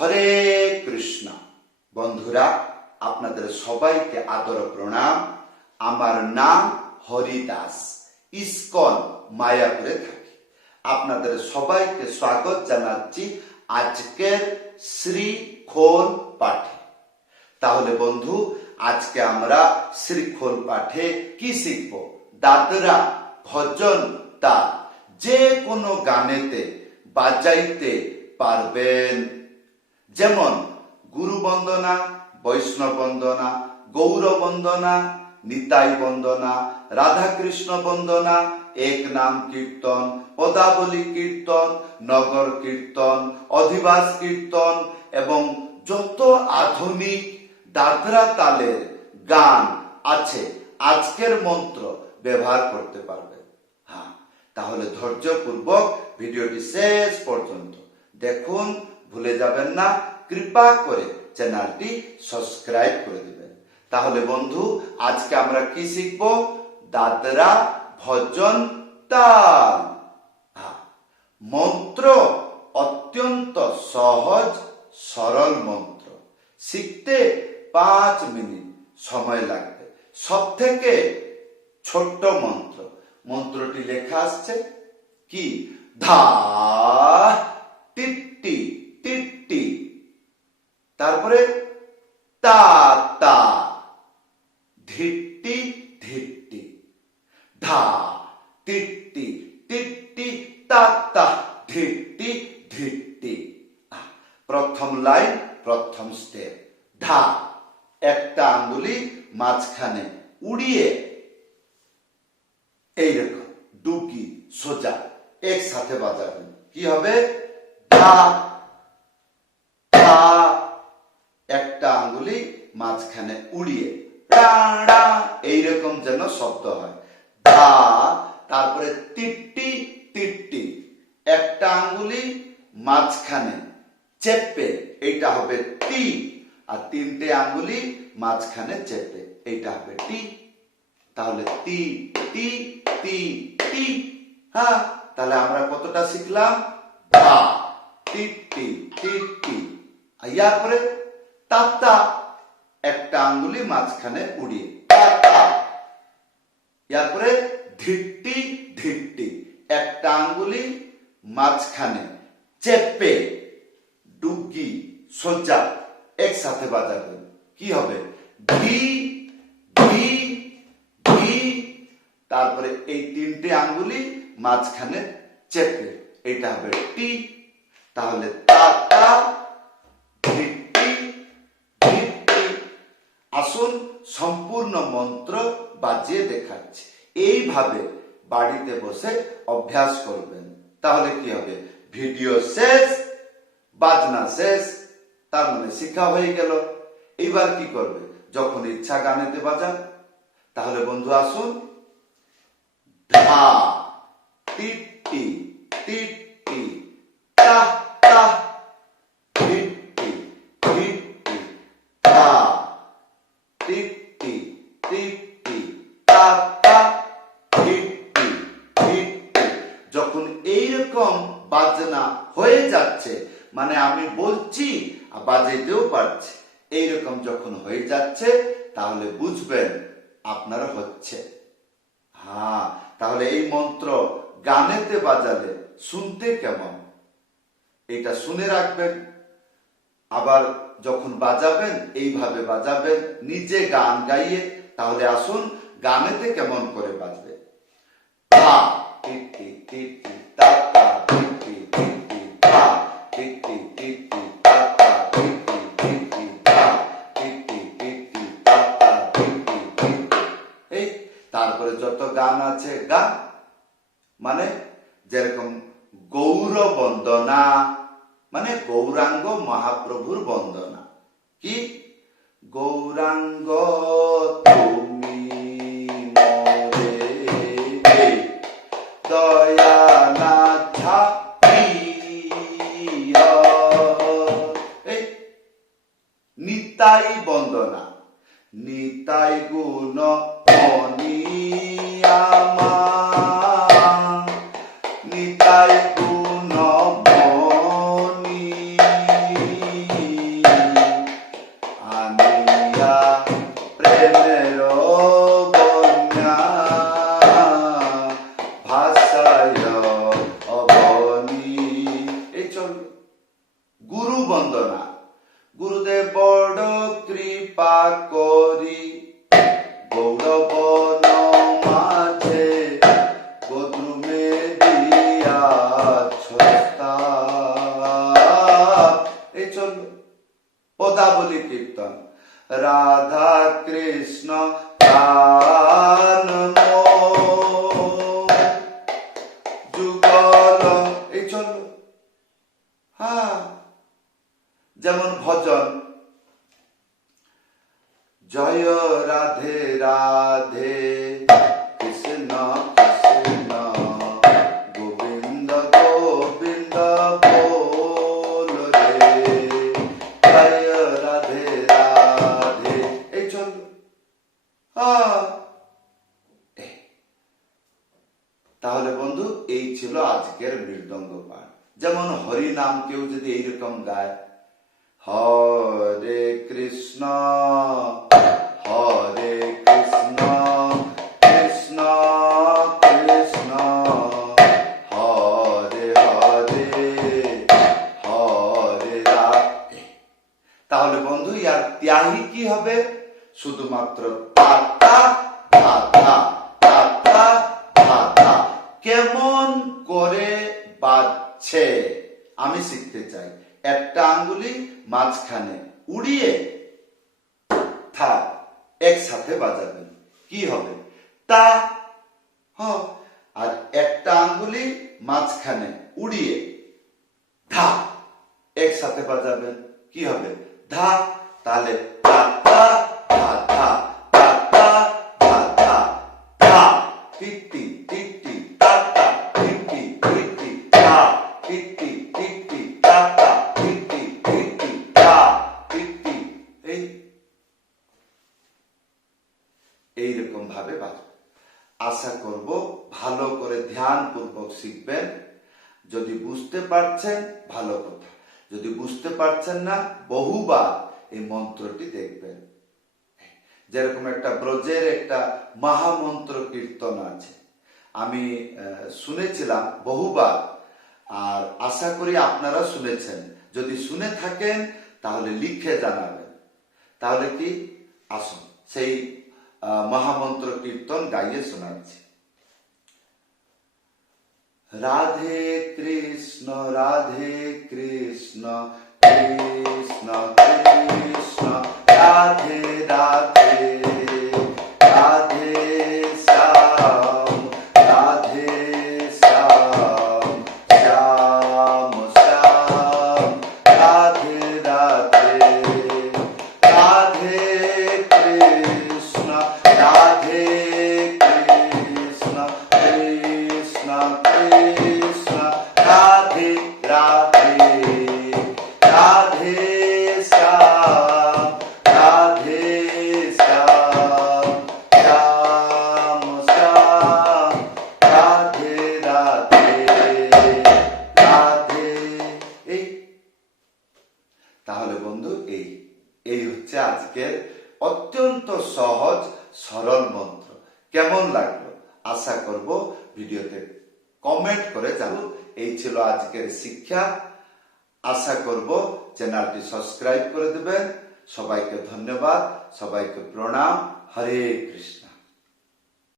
হরে কৃষ্ণ। বন্ধুরা, আপনাদের সবাইকে আদর প্রণাম। আমার নাম হরিদাস, ইস্কন মায়াপুরে থাকি। আপনাদের সবাইকে স্বাগত জানাচ্ছি আজকের শ্রীখোল পাঠে। তাহলে বন্ধু, আজকে আমরা শ্রীখোল পাঠে কি শিখব? দাদরা, ভজন, তাল যে কোনো গানেতে বাজাইতে পারবেন। যেমন গুরু বন্দনা, বৈষ্ণব বন্দনা, গৌর বন্দনা, নিতাই বন্দনা, রাধাকৃষ্ণ বন্দনা, এক নাম কীর্তন, পদাবলী কীর্তন, নগর কীর্তন, অধিবাস কীর্তন এবং যত আধুনিক দাদরা তালের গান আছে আজকের মন্ত্র ব্যবহার করতে পারবেন। হ্যাঁ, তাহলে ধৈর্যপূর্বক ভিডিওটি শেষ পর্যন্ত দেখুন, ভুলে যাবেন না কৃপা করে চ্যানেলটি সাবস্ক্রাইব করে দিবেন। তাহলে বন্ধু, আজকে আমরা কি শিখব? দাদরা, ভজন, তাল। মন্ত্র অত্যন্ত সহজ সরল মন্ত্র, শিখতে 5 মিনিট সময় লাগবে। সব থেকে ছোট্ট মন্ত্র, মন্ত্রটি লেখা আসছে কি? ধা টিটি টিটি, তারপরে তা তা, ধিটি ধিটি, ধা টিটি টিটি, তা তা, ধিটি ধিটি। প্রথম লাইন, প্রথম স্টেপ। ধা, একটা আঙ্গুলি মাঝখানে উড়িয়ে এইরকম ডুগি সোজা একসাথে বাজাবেন। কি হবে? ধা ধা, একটা আঙ্গুলি মাঝখানে উড়িয়ে এইরকম যেন শব্দ হয়। ধা, তারপরে টিটি টিটি, একটা আঙ্গুলি মাঝখানে চেপে, এইটা হবে টি, আর 3টে আঙ্গুলি মাঝখানে চেপে, এইটা হবে টি। তাহলে টি টি টি টি। হ্যাঁ, তাহলে আমরা কতটা শিখলাম? ধা টিটি টিটি। ইয়ার পরে তাতা, একটা আঙ্গুলি মাঝখানে উড়িয়ে তাতা। ইয়ার পরে ধিটি ধিটি, একটা আঙ্গুলি মাঝখানে চেপে ডুগি সোজা একসাথে বাজাবেন। কি হবে? ধি ধি ধি, তারপরে এই 3টে আঙ্গুলি মাঝখানে চেপে, এটা হবে টি। তাহলে তাতা ধিটি ধিটি। আসুন সম্পূর্ণ মন্ত্র বাজিয়ে দেখাচ্ছি। এইভাবে বাড়িতে বসে অভ্যাস করবেন। তাহলে কি হবে? ভিডিও শেষ, বাজনা শেষ, তার মানে শিক্ষা হয়ে গেল। এইবার কি করবে? যখন ইচ্ছা গানেতে বাজান। তাহলে বন্ধু আসুন, ধা টিটি টিটি, তা তা, টিটি টিটি, ধা টিটি টিটি, তা তা, টিটি টিটি। যখন এইরকম বাজনা হয়ে যাচ্ছে, মানে আমি বলছি আর বাজাইতেও পারছি, এইরকম যখন হয়ে যাচ্ছে, তাহলে বুঝবেন আপনার হচ্ছে। হ্যাঁ, তাহলে এই মন্ত্র গানেতে বাজালে শুনতে কেমন, এটা শুনে রাখবেন। আবার যখন বাজাবেন এইভাবে বাজাবেন, নিজে গান গাইয়ে। তাহলে আসুন গানেতে কেমন করে বাজবে। ধা টিটি টিটি, তা তা, টিটি টিটি, ধা টিটি টিটি, তা তা, টিটি টিটি, ধা টিটি টিটি, তা তা, টিটি টিটি। এই তারপরে যত গান আছে গান, মানে যেরকম গৌর বন্দনা, মানে গৌরাঙ্গ মহাপ্রভুর বন্দনা। কি? গৌরাঙ্গ তুমি মোরে দয়ানাথ প্রিয়। নিতাই বন্দনা, নিতাই গুণ মনি আমার, নিতাই গুণ মনি। বন্দনা। গুরুদেব বড় কৃপা করি গৌরবন মাঝে গদ্রুমে দিয়াছ স্থান। এই চলল পদাবলী কীর্তন। রাধা কৃষ্ণ প্রাণ যুগল, এই চলল। হ্যাঁ, যেমন ভজন জয় রাধে রাধে কৃষ্ণ কৃষ্ণ গোবিন্দ গোবিন্দ বল রে, জয় রাধে রাধে, এই চলল। তাহলে বন্ধু, এই ছিল আজকের মৃদঙ্গ পাঠ। যেমন হরি নাম কেউ যদি এইরকম গায়, হরে কৃষ্ণ হরে কৃষ্ণ কৃষ্ণ কৃষ্ণ হরে হরে হরে রাধে। তাহলে বন্ধু, ইয়ার ত্যাহি কি হবে? শুধুমাত্র তাতা ধাতা তাতা ধাতা। কেমন করে বাজছে আমি শিখতে চাই। একটা আঙ্গুলি মাঝখানে উড়িয়ে থা একসাথে বাজাবেন, কি হবে? তা। আর একটা আঙ্গুলি মাঝখানে উড়িয়ে ধা একসাথে বাজাবেন, কি হবে? ধা। তাহলে তা তা ধা ধা তা তা ধা ধা ধা টিটি টিটি তা তা টিটি টিটি ধা টিটি টিটি তা তা টিটি টিটি ধা টিটি। এইরকম ভাবে বাজবে। আশা করব ভালো করে ধ্যান পূর্বক শিখবেন। যদি বুঝতে পারছেন ভালো কথা, যদি বুঝতে পারছেন না বহুবার এই মন্ত্রটি দেখবেন। যেরকম একটা ব্রজের একটা মহামন্ত্র কীর্তন আছে, আমি শুনেছিলাম বহুবার, আর আশা করি আপনারা শুনেছেন। যদি শুনে থাকেন তাহলে লিখে জানাবেন। তাহলে কি, আসুন সেই মহামন্ত্র কীর্তন গাইয়ে শোনাচ্ছি। রাধে কৃষ্ণ রাধে কৃষ্ণ কৃষ্ণ কৃষ্ণ রাধে রাধে রাধে শ্যাম রাধে শ্যাম শ্যাম শ্যাম রাধে রাধে রাধে কৃষ্ণ রাধে কৃষ্ণ কৃষ্ণ কৃষ্ণ রাধে রাধে রাধে শ্যাম রাধে শ্যাম শ্যাম শ্যাম রাধে রাধে রাধে। এই তাহলে বন্ধু, এই হচ্ছে আজকের অত্যন্ত সহজ সরল মন্ত্র। কেমন লাগলো আশা করব ভিডিওতে কমেন্ট করে জানাবো। এই ছিল আজকের শিক্ষা। আশা করব চ্যানেলটি সাবস্ক্রাইব করে দেবেন। সবাইকে ধন্যবাদ, সবাইকে প্রণাম। হরে কৃষ্ণ।